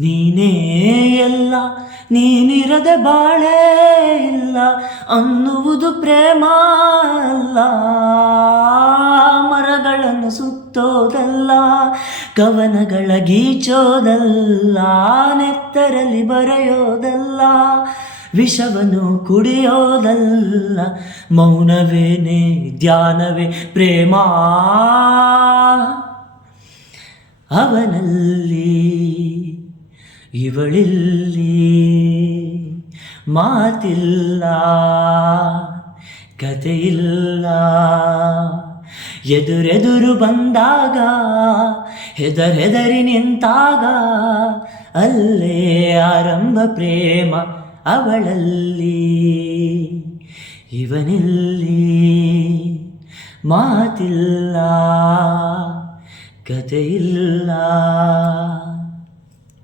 ನೀನೇ ಎಲ್ಲ, ನೀನಿರದೆ ಬಾಳೆ ಇಲ್ಲ, ಅನ್ನುವುದು ಪ್ರೇಮ ಅಲ್ಲ. ಮರಗಳನ್ನು ಸುತ್ತೋದಲ್ಲ, ಕವನಗಳ ಗೀಚೋದಲ್ಲ, ನೆತ್ತರಲ್ಲಿ ಬರೆಯೋದಲ್ಲ, ವಿಷವನ್ನು ಕುಡಿಯೋದಲ್ಲ, ಮೌನವೇನೇ, ಧ್ಯಾನವೇ, ಪ್ರೇಮ. ಅವನಲ್ಲಿ ಇವಳಿಲ್ಲಿ ಮಾತಿಲ್ಲ ಕಥೆಯಿಲ್ಲ ಎದುರೆದುರು ಬಂದಾಗ ಹೆದರೆದರಿ ನಿಂತಾಗ ಅಲ್ಲೇ ಆರಂಭ ಪ್ರೇಮ ಅವಳಲ್ಲಿ ಇವನಲ್ಲಿ ಮಾತಿಲ್ಲ ಕಥೆಯಿಲ್ಲ